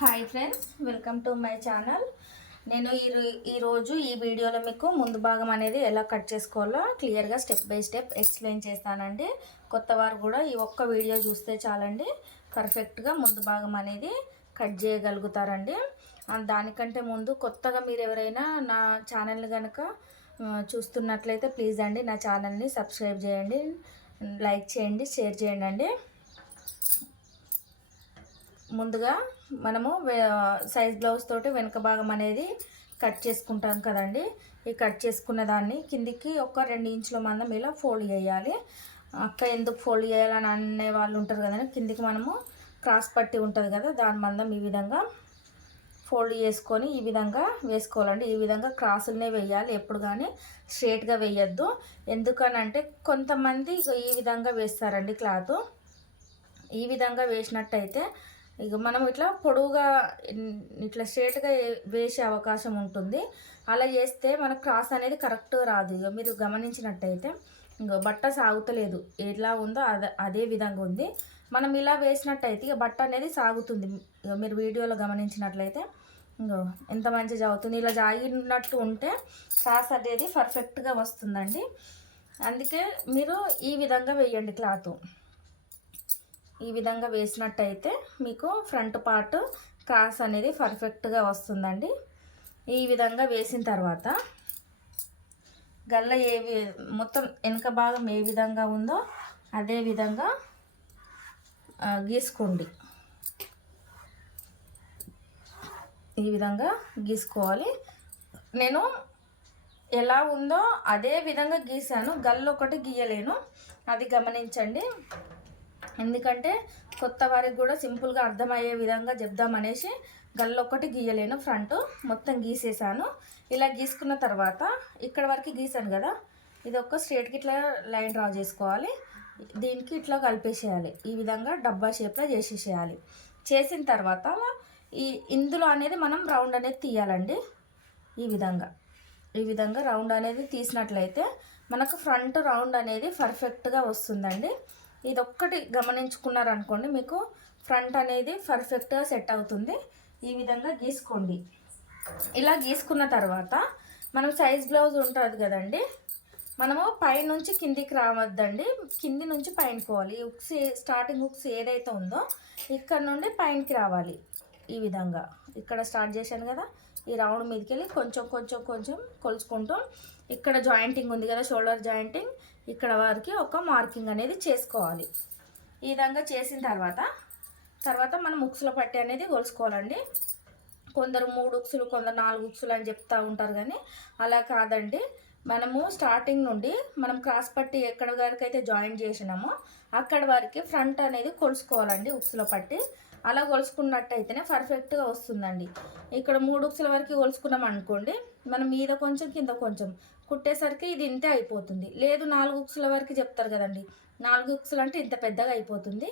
Hi friends welcome to my channel నేను ఈ ఈరోజు ఈ వీడియోలో మీకు ముందు భాగం అనేది ఎలా కట్ చేసుకోవాలో క్లియర్గా స్టెప్ బై స్టెప్ ఎక్స్ప్లెయిన్ చేస్తానండి. కొత్త వారు కూడా ఈ ఒక్క వీడియో చూస్తే చాలండి. పర్ఫెక్ట్గా ముందు భాగం అనేది కట్ చేయగలుగుతారండి. దానికంటే ముందు కొత్తగా మీరు ఎవరైనా నా ఛానల్ కనుక చూస్తున్నట్లయితే ప్లీజ్ అండి నా ఛానల్ని సబ్స్క్రైబ్ చేయండి. లైక్ చేయండి షేర్ చేయండి అండి. ముందుగా మనము సైజ్ బ్లౌజ్ తోటి వెనుక భాగం అనేది కట్ చేసుకుంటాం కదండి. ఈ కట్ చేసుకున్న దాన్ని కిందికి ఒక రెండు ఇంచుల మందం ఇలా ఫోల్డ్ చేయాలి. అక్క ఎందుకు ఫోల్డ్ చేయాలని అనే వాళ్ళు ఉంటారు కదండి. కిందికి మనము క్రాస్ పట్టి ఉంటుంది కదా దాని మందం ఈ విధంగా ఫోల్డ్ చేసుకొని ఈ విధంగా వేసుకోవాలండి. ఈ విధంగా క్రాసులనే వేయాలి. ఎప్పుడు కానీ స్ట్రేట్గా వేయద్దు. ఎందుకనంటే కొంతమంది ఈ విధంగా వేస్తారండి క్లాత్ ఈ విధంగా వేసినట్టయితే ఇక మనం ఇట్లా పొడవుగా ఇట్లా స్ట్రేట్గా వేసే అవకాశం ఉంటుంది. అలా చేస్తే మన క్రాస్ అనేది కరెక్ట్ రాదు. ఇక మీరు గమనించినట్టయితే ఇంకో బట్ట సాగుతలేదు. ఎలా ఉందో అదే అదే విధంగా ఉంది. మనం ఇలా వేసినట్టయితే ఇక బట్ట అనేది సాగుతుంది. ఇక మీరు వీడియోలో గమనించినట్లయితే ఇంకో ఎంత మంచిగా అవుతుంది ఇలా జాగినట్టు ఉంటే క్రాస్ అనేది పర్ఫెక్ట్గా వస్తుందండి. అందుకే మీరు ఈ విధంగా వేయండి క్లాత్. ఈ విధంగా వేసినట్టయితే మీకు ఫ్రంట్ పార్ట్ క్రాస్ అనేది పర్ఫెక్ట్గా వస్తుందండి. ఈ విధంగా వేసిన తర్వాత గల్ల ఏ మొత్తం వెనక భాగం ఏ విధంగా ఉందో అదే విధంగా గీసుకోండి. ఈ విధంగా గీసుకోవాలి. నేను ఎలా ఉందో అదే విధంగా గీసాను గల్లు ఒకటి గీయలేను. అది గమనించండి. ఎందుకంటే కొత్త వారికి కూడా సింపుల్గా అర్థమయ్యే విధంగా చెప్దామనేసి గల్లు ఒకటి గీయలేను ఫ్రంట్ మొత్తం గీసేసాను. ఇలా గీసుకున్న తర్వాత ఇక్కడ వరకు గీసాను కదా ఇది ఒక స్ట్రేట్కి ఇట్లా లైన్ డ్రా చేసుకోవాలి. దీనికి ఇట్లా కలిపేసేయాలి. ఈ విధంగా డబ్బా షేప్లో చేసేసేయాలి. చేసిన తర్వాత ఈ ఇందులో అనేది మనం రౌండ్ అనేది తీయాలండి. ఈ విధంగా. ఈ విధంగా రౌండ్ అనేది తీసినట్లయితే మనకు ఫ్రంట్ రౌండ్ అనేది పర్ఫెక్ట్గా వస్తుందండి. ఇది ఒక్కటి గమనించుకున్నారనుకోండి మీకు ఫ్రంట్ అనేది పర్ఫెక్ట్గా సెట్ అవుతుంది. ఈ విధంగా గీసుకోండి. ఇలా గీసుకున్న తర్వాత మనం సైజ్ బ్లౌజ్ ఉంటుంది కదండి మనము పైనుంచి కిందికి రావద్దండి. కింది నుంచి పైనకోవాలి హుక్స్ ఈ ఏ- స్టార్టింగ్ హుక్స్ ఏదైతే ఉందో ఇక్కడ నుండి పైనకి రావాలి. ఈ విధంగా. ఇక్కడ స్టార్ట్ చేశాను కదా ఈ రౌండ్ మీదకి వెళ్ళి కొంచెం కొంచెం కొంచెం కొలుచుకుంటూ ఇక్కడ జాయింటింగ్ ఉంది కదా షోల్డర్ జాయింటింగ్ ఇక్కడ వరకు ఒక మార్కింగ్ అనేది చేసుకోవాలి. ఈ విధంగా చేసిన తర్వాత తర్వాత మనం ఉక్సుల పట్టి అనేది కొలుసుకోవాలండి. కొందరు మూడు ఉక్సులు కొందరు నాలుగు ఉక్సులు అని చెప్తూ ఉంటారు కానీ అలా కాదండి. మనము స్టార్టింగ్ నుండి మనం క్రాస్ పట్టి ఎక్కడ వరకు అయితే జాయిన్ చేసినామో అక్కడ వరకు ఫ్రంట్ అనేది కొలుసుకోవాలండి ఉక్సుల పట్టి. అలా కొలుసుకున్నట్టయితేనే పర్ఫెక్ట్గా వస్తుందండి. ఇక్కడ మూడు ఉక్సుల వరకు కొలుసుకున్నాం అనుకోండి మనం మీద కొంచెం కింద కొంచెం కుట్టేసరికి ఇది ఇంతే అయిపోతుంది. లేదు నాలుగు ఉక్సుల వరకు చెప్తారు కదండి. నాలుగు ఉక్సులు అంటే ఇంత పెద్దగా అయిపోతుంది.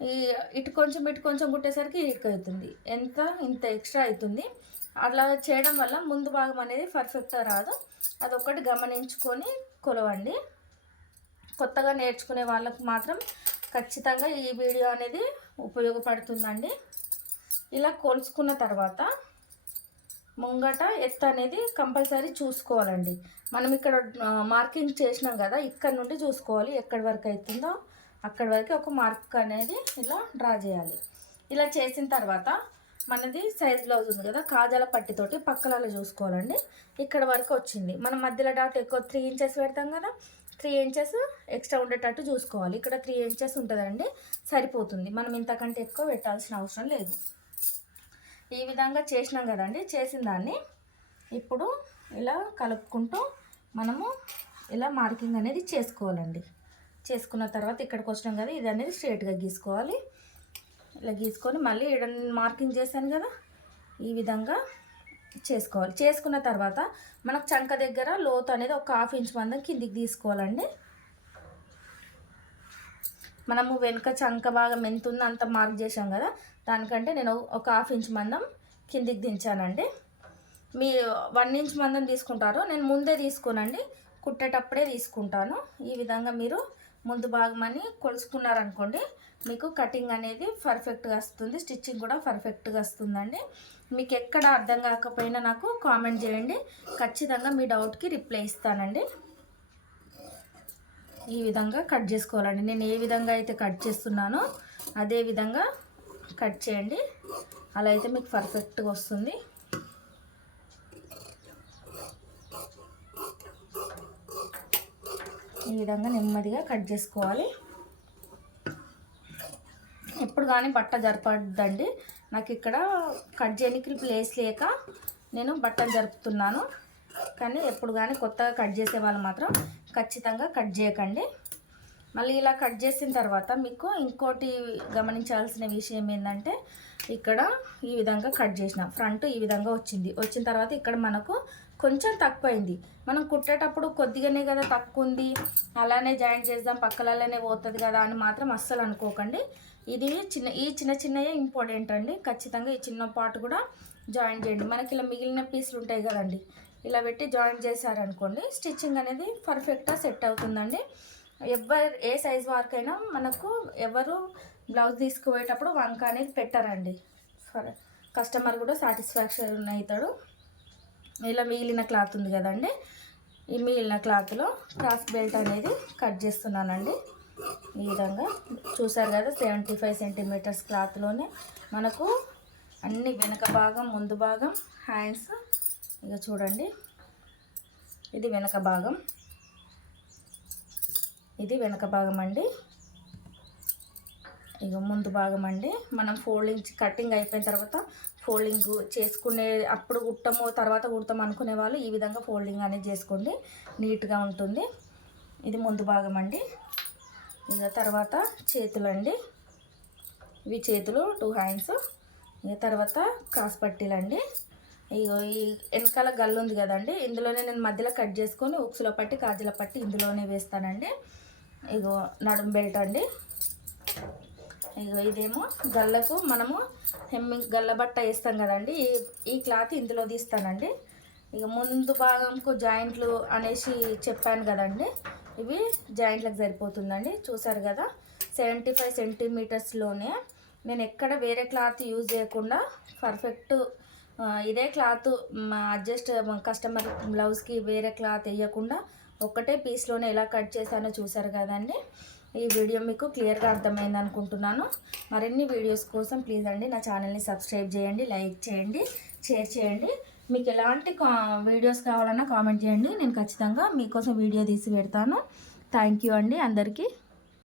ఈ ఇటు కొంచెం ఇటు కొంచెం కుట్టేసరికి ఇటుకు అవుతుంది. ఎంత? ఇంత ఎక్స్ట్రా అవుతుంది. అలా చేయడం వల్ల ముందు భాగం అనేది పర్ఫెక్ట్గా రాదు. అదొక్కటి గమనించుకొని కొలవండి. కొత్తగా నేర్చుకునే వాళ్ళకు మాత్రం ఖచ్చితంగా ఈ వీడియో అనేది ఉపయోగపడుతుందండి. ఇలా కొలుసుకున్న తర్వాత ముంగట ఎత్తు అనేది కంపల్సరీ చూసుకోవాలండి. మనం ఇక్కడ మార్కింగ్ చేసినాం కదా ఇక్కడ నుండి చూసుకోవాలి ఎక్కడి వరకు అవుతుందో అక్కడి వరకు ఒక మార్క్ అనేది ఇలా డ్రా చేయాలి. ఇలా చేసిన తర్వాత మనది సైజ్ బ్లౌజ్ ఉంది కదా కాజాల పట్టితోటి పక్కలలో చూసుకోవాలండి. ఇక్కడ వరకు వచ్చింది. మనం మధ్యలో డాట్ ఎక్కువ త్రీ ఇంచెస్ పెడతాం కదా త్రీ ఇంచెస్ ఎక్స్ట్రా ఉండేటట్టు చూసుకోవాలి. ఇక్కడ త్రీ ఇంచెస్ ఉంటుందండి సరిపోతుంది. మనం ఇంతకంటే ఎక్కువ పెట్టాల్సిన అవసరం లేదు. ఈ విధంగా చేసినాం కదండి చేసిన దాన్ని ఇప్పుడు ఇలా కలుపుకుంటూ మనము ఇలా మార్కింగ్ అనేది చేసుకోవాలండి. చేసుకున్న తర్వాత ఇక్కడికి వచ్చినాం కదా ఇది అనేది స్ట్రేట్గా గీసుకోవాలి. ఇలా గీసుకొని మళ్ళీ ఇక్కడ మార్కింగ్ చేశాను కదా ఈ విధంగా చేసుకోవాలి. చేసుకున్న తర్వాత మనకు చంక దగ్గర లోతు అనేది ఒక హాఫ్ ఇంచ్ మందం కిందికి తీసుకోవాలండి. మనము వెనుక చంక భాగం ఎంత ఉందో అంత మార్క్ చేసాం కదా. దానికంటే నేను ఒక హాఫ్ ఇంచ్ మందం కిందికి దించానండి. మీ వన్ ఇంచ్ మందం తీసుకుంటారు నేను ముందే తీసుకోనండి. కుట్టేటప్పుడే తీసుకుంటాను. ఈ విధంగా మీరు ముందు భాగమని కొలుసుకున్నారనుకోండి మీకు కటింగ్ అనేది పర్ఫెక్ట్గా వస్తుంది. స్టిచ్చింగ్ కూడా పర్ఫెక్ట్గా వస్తుందండి. మీకు ఎక్కడ అర్థం కాకపోయినా నాకు కామెంట్ చేయండి. ఖచ్చితంగా మీ డౌట్కి రిప్లై ఇస్తానండి. ఈ విధంగా కట్ చేసుకోవాలండి. నేను ఏ విధంగా అయితే కట్ చేస్తున్నానో అదే విధంగా కట్ చేయండి. అలా అయితే మీకు పర్ఫెక్ట్గా వస్తుంది. ఈ విధంగా నెమ్మదిగా కట్ చేసుకోవాలి. ఎప్పుడు కానీ బట్ట జరపద్దండి. నాకు ఇక్కడ కట్ చేయడానికి ప్లేస్ లేక నేను బట్టలు జరుపుతున్నాను. కానీ ఎప్పుడు కానీ కొత్తగా కట్ చేసే వాళ్ళు మాత్రం ఖచ్చితంగా కట్ చేయకండి. మళ్ళీ ఇలా కట్ చేసిన తర్వాత మీకు ఇంకోటి గమనించాల్సిన విషయం ఏంటంటే ఇక్కడ ఈ విధంగా కట్ చేసిన ఫ్రంట్ ఈ విధంగా వచ్చింది. వచ్చిన తర్వాత ఇక్కడ మనకు కొంచెం తక్కువైంది. మనం కుట్టేటప్పుడు కొద్దిగానే కదా తక్కువ ఉంది అలానే జాయింట్ చేద్దాం పక్కలలోనే పోతుంది కదా అని మాత్రం అస్సలు అనుకోకండి. ఇది చిన్న ఈ చిన్న చిన్నయే ఇంపార్టెంట్ అండి. ఖచ్చితంగా ఈ చిన్న పార్ట్ కూడా జాయిన్ చేయండి. మనకి ఇలా మిగిలిన పీసులు ఉంటాయి కదండి. ఇలా పెట్టి జాయిన్ చేశారనుకోండి స్టిచ్చింగ్ అనేది పర్ఫెక్ట్గా సెట్ అవుతుందండి. ఎవరు ఏ సైజ్ వరకైనా మనకు ఎవరు బ్లౌజ్ తీసుకుపోయేటప్పుడు వంక అనేది పెట్టారండి. ఫర్ కస్టమర్ కూడా సాటిస్ఫాక్షన్ అవుతాడు. ఇలా మిగిలిన క్లాత్ ఉంది కదండి ఈ మిగిలిన క్లాత్లో క్రాస్ బెల్ట్ అనేది కట్ చేస్తున్నానండి. ఈ విధంగా చూసారు కదా సెవెంటీ ఫైవ్ సెంటీమీటర్స్ క్లాత్లోనే మనకు అన్ని వెనక భాగం ముందు భాగం హ్యాండ్స్ ఇక చూడండి. ఇది వెనక భాగం. ఇది వెనక భాగం అండి. ఇక ముందు భాగం అండి. మనం ఫోల్డింగ్ కటింగ్ అయిపోయిన తర్వాత ఫోల్డింగ్ చేసుకునే అప్పుడు కుట్టము తర్వాత కుడతాం అనుకునే వాళ్ళు ఈ విధంగా ఫోల్డింగ్ అనేది చేసుకోండి. నీట్గా ఉంటుంది. ఇది ముందు భాగం అండి. ఇక తర్వాత చేతులు అండి. ఇవి చేతులు టూ హ్యాండ్స్. ఇక తర్వాత క్రాస్ పట్టీలు అండి. ఇగో ఈ వెనకాల గల్లు ఉంది కదండి ఇందులోనే నేను మధ్యలో కట్ చేసుకొని ఉక్సులో పట్టి కాజులో పట్టి ఇందులోనే వేస్తానండి. ఇగో నడుం బెల్ట్ అండి. ఇగో ఇదేమో గల్లకు మనము హెమ్మింగ్ గల్ల బట్ట వేస్తాం కదండి ఈ ఈ క్లాత్ ఇందులో తీస్తానండి. ఇక ముందు భాగంకు జాయింట్లు అనేసి చెప్పాను కదండి ఇవి జాయింట్లకు సరిపోతుందండి. చూసారు కదా సెవెంటీ ఫైవ్ సెంటీమీటర్స్లోనే నేను ఎక్కడ వేరే క్లాత్ యూజ్ చేయకుండా పర్ఫెక్ట్ ఇదే క్లాత్ అడ్జస్ట్ కస్టమర్ బ్లౌజ్కి వేరే క్లాత్ వేయకుండా ఒక్కటే పీస్లోనే ఎలా కట్ చేశానో చూసారు కదండి. ఈ వీడియో మీకు క్లియర్గా అర్థమైంది అనుకుంటున్నాను. మరిన్ని వీడియోస్ కోసం ప్లీజ్ అండి నా ఛానల్ని సబ్స్క్రైబ్ చేయండి లైక్ చేయండి షేర్ చేయండి. మీకు ఎలాంటి కా వీడియోస్ కావాలన్నా కామెంట్ చేయండి. నేను ఖచ్చితంగా మీకోసం వీడియో తీసి పెడతాను. థ్యాంక్ యూ అండి అందరికీ.